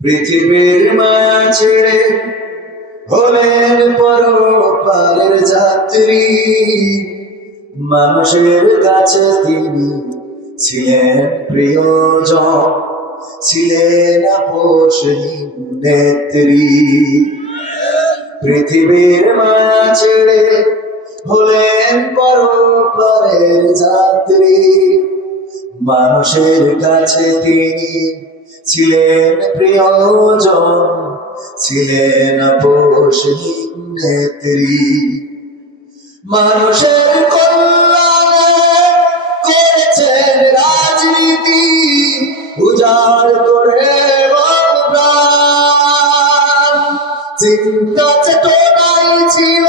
পৃথিবীর মায়া ছেড়ে হলেন পরপারের যাত্রী। মানুষের কাছে তিনি ছিলেন প্রিয়জন, ছিলেন আপোষ নেত্রী। পৃথিবীর মায়া ছেড়ে হলেন পরপারের যাত্রী। মানুষের কাছে তিনি ছিলেন প্রিয়জন, ছিলেন আপোষ নেত্রী। মানুষের কল্যাণে করেছেন রাজনীতি, উজাড় করে প্রাণ। চিন্তা চেতনাই ছিল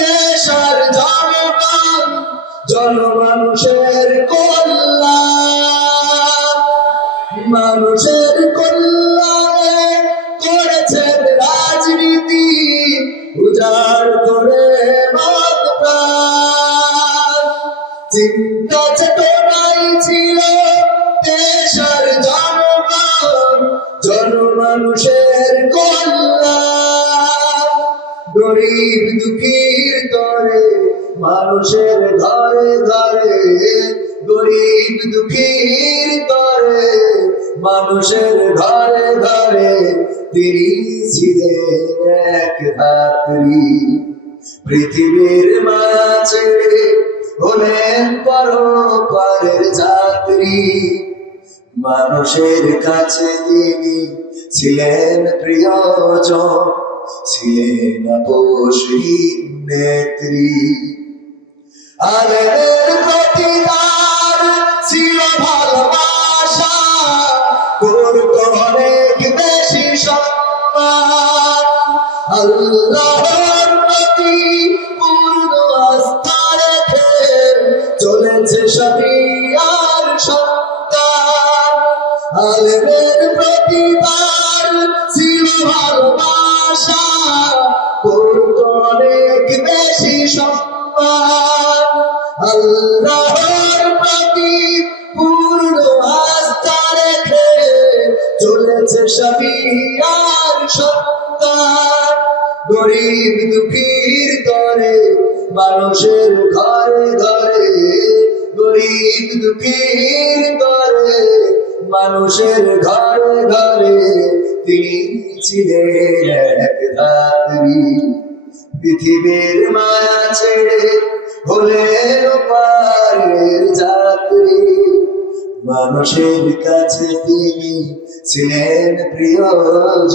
দেশ আর জনগণ, জনমানুষের কল্যাণ। মানুষের কল্যাণে করেছেন রাজনীতি, উজাড় করে প্রাণ। চিন্তা চেতনাই ছিল দেশ আর জনগণ, জনমানুষের কল্যাণ। গরিব দুঃখীর তরে মানুষের ঘরে ঘরে, গরিব দুঃখীর তরে মানুষের ঘরে ঘরে তিনি ছিলেন এক ধাত্রী। পৃথিবীর মায়া ছেড়ে হলেন পরপারের যাত্রী। মানুষের কাছে তিনি ছিলেন প্রিয়জন, ছিলেন আপোষ নেত্রী। আলেমের প্রতি তার ছিল ভালোবাসা, করত অনেক বেশি সম্মান। আল্লাহর প্রতি পূর্ণ আস্থা রেখে চলেছে শরিয়ার সন্তান। আলেমের প্রতি তার ছিল ভালোবাসা, করত অনেক বেশি সম্মান। আল্লাহর প্রতি পূর্ণ আস্থা রেখে চলেছে শরিয়ার সন্তান। গরিব দুঃখীর তরে মানুষের ঘরে ঘরে, গরিব দুঃখীর তরে মানুষের ঘরে ঘরে তিনি ছিলেন এক ধাত্রী। পৃথিবীর মায়া ছেড়ে হলেন পারের যাত্রী। মানুষের কাছে তিনি ছিলেন প্রিয়জন,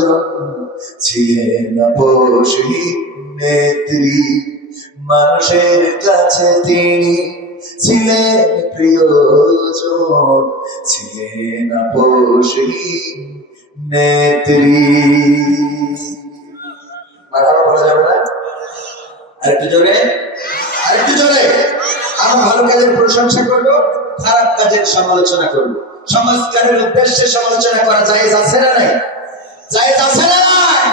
ছিলেন আপোষ নেত্রী। মানুষের কাছে তিনি ছিলেন প্রিয়জন, ছিলেন আপোষ নেত্রী। মাথাটা বলা যাবে না? আরেকটু জোরে, আরেকটু জোরে। আমরা ভালো কাজের প্রশংসা করবো, খারাপ কাজের সমালোচনা করবো। সংস্কারের উদ্দেশ্যে সমালোচনা করা জায়েজ আছে না নাই? জায়েজ আছে না নাই?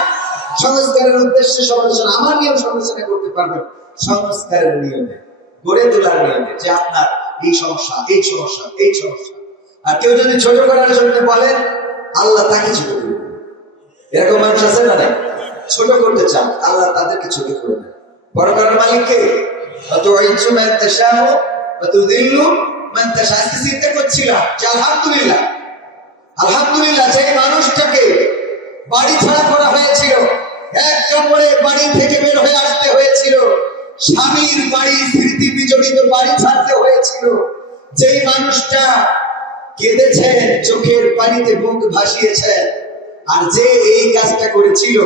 সংস্কারের উদ্দেশ্যে সমালোচনা, আমার নিয়ম সমালোচনা করতে পারবেন সংস্কারের নিয়মে, গড়ে তোলার নিয়মে, যে আপনার এই সমস্যা, এই সমস্যা, এই সমস্যা। আর কেউ যদি ছোট করার জন্য বলেন, আল্লাহ তাকে ছোট করবে। এরকম মানুষ আছে না নাই? ছোট করতে চান, আল্লাহ তাদেরকে ছোট করে দেন। বড় করার মালিককে চিন্তা করছিলাম যে আলহামদুলিল্লাহ, আলহামদুলিল্লাহ, যে মানুষটাকে বাড়ি ছাড়া করা হয়েছিল, এক কাপড়ে বাড়ি থেকে বের হয়ে আসতে হয়েছিল, স্বামীর বাড়ি স্মৃতি বিজড়িত বাড়ি ছাড়তে হয়েছিল, যেই মানুষটা কেঁদেছেন, চোখের পানিতে বুক ভাসিয়েছেন, আর যে এই কাজটা করেছিল,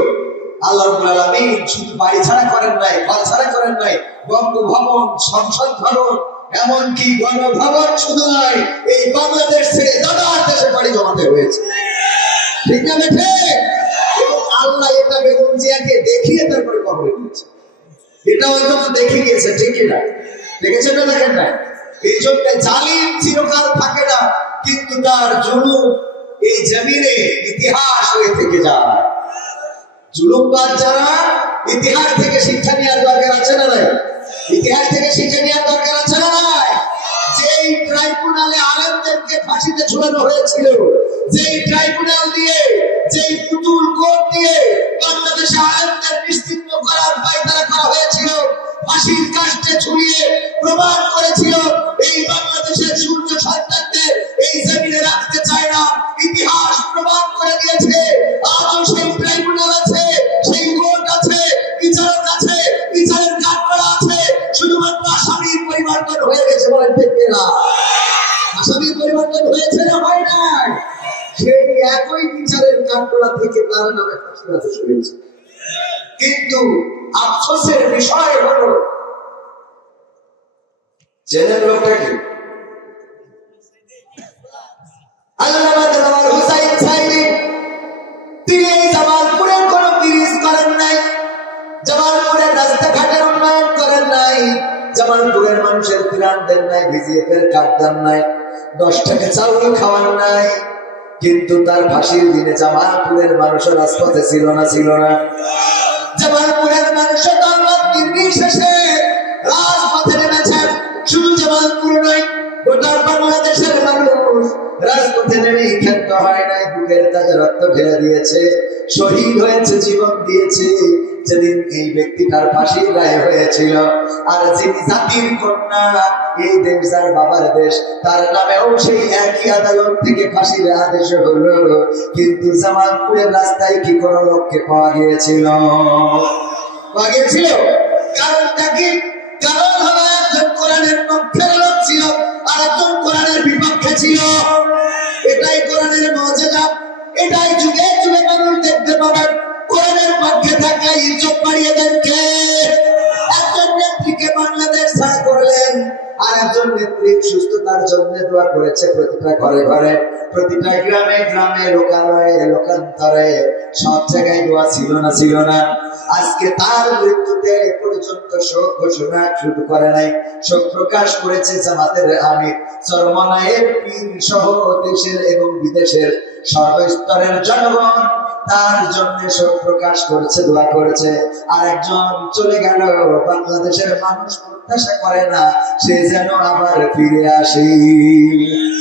আল্লাহ রাব্বুল আলামিন শুধু বাড়ি ছাড়া করেন নাই, ঘর ছাড়া করেন নাই, বঙ্গভবন, সংসদ ভবন, এমনকি গণভবন শুধু নয়, এই বাংলাদেশ ছেড়ে দাদার দেশে বাড়ি জমাতে হয়েছে। ঠিক না বেঠে? আল্লাহ এটা বেগম জিয়াকে দেখিয়ে তারপরে কবরে দিয়েছে। এটা অন্তত দেখে গিয়েছে, ঠিক না? দেখেছেন না? দেখেন না? এই জন্য জালিম চিরকাল থাকে না, কিন্তু তার জুলুম এই জমিনে ইতিহাস হয়ে থেকে যায়। জুলুমবাজ যারা, ইতিহাস থেকে শিক্ষা নেওয়ার দরকার আছে না নাই? ইতিহাস থেকে শিক্ষা নেওয়ার দরকার আছে না নাই? যেই ট্রাইব্যুনালে আলেমদেরকে ফাঁসিতে ঝুলানো হয়েছিল, যেই ট্রাইব্যুনাল দিয়ে, যে প্রমাণ করে দিয়েছে। আজও সেই ট্রাইব্যুনাল আছে, সেই কোর্ট আছে, বিচারক আছে, বিচারের কাঠগড়া আছে, শুধুমাত্র আসামির পরিবর্তন হয়ে গেছে। বলেন ঠিক কিনা? আসামির পরিবর্তন হয়েছে না হয় নাই? সেই একই বিচারের কাঠগড়া থেকে তার নামে ফাঁসির আদেশ হয়েছে। কিন্তু আফসোসের বিষয় হলো, চেনেন লোকটা কি? আল্লামা দেলোয়ার হোসাইন সাইদি। তিনি এই জামালপুরের কোন ব্রিজ করেন নাই, জামালপুরের রাস্তাঘাটের উন্নয়ন করেন নাই, জামালপুরের মানুষের ত্রাণ দেন নাই, ভিজিএফের কার্ড দেন নাই, 10 টাকা চাউল খাওয়ান নাই। কিন্তু তার ফাঁসির দিনে জামালপুরের মানুষের রাজপথে ছিল না? ছিল না? জামালপুরের মানুষের দলমত নির্বিশেষে রাজপথে নেমেছেন। শুধু জামালপুর নয়, গোটা বাংলাদেশের মানুষ রাজপথে নেমে ক্ষান্ত হয় নাই, বুকের তাজা রক্ত ঢেলে দিয়েছে, শহীদ হয়েছে, জীবন দিয়েছে যেদিন এই ব্যক্তিটার ফাঁসির রায় হয়েছিল। আর যিনি জাতির কন্যা, এই দেশ যার বাবার দেশ, তার নামেও সেই একই আদালত থেকে ফাঁসির আদেশ হলো। কিন্তু জামালপুরের রাস্তায় কি কোন লোককে পাওয়া গিয়েছিল? পাওয়া গিয়েছিল? কারণটা কি? কারণ হলো একজন কোরআনের পক্ষের লোক ছিল, আর একজন কোরআনের বিপক্ষে ছিল। এটাই কোরআনের মুজিজা, এটাই যুগে যুগে মানুষ দেখতে পাবেন। কোরআনের পক্ষে থাকলে ইজ্জত বাড়িয়ে দেন কে? একজন নেত্রীকে বাংলাদেশ ছাড়া করলেন, আর একজন নেত্রীর সুস্থতার জন্য দোয়া করেছে প্রতিটা ঘরে ঘরে, প্রতিটা গ্রামে গ্রামে, লোকালয়ে লোকান্তরে, সব জায়গায় দোয়া ছিল না? ছিল না? আজকে তার মৃত্যুতে পর্যন্ত শোক ঘোষণা শুরু করে নাই, শোক প্রকাশ করেছে জামাতের আমির, চরমনায়ের পীর সহ দেশের এবং বিদেশের সর্বস্তরের জনগণ তার জন্য শোক প্রকাশ করেছে, দোয়া করেছে। আর একজন চলে গেল, বাংলাদেশের মানুষ প্রত্যাশা করে না সে যেন আবার ফিরে আসে।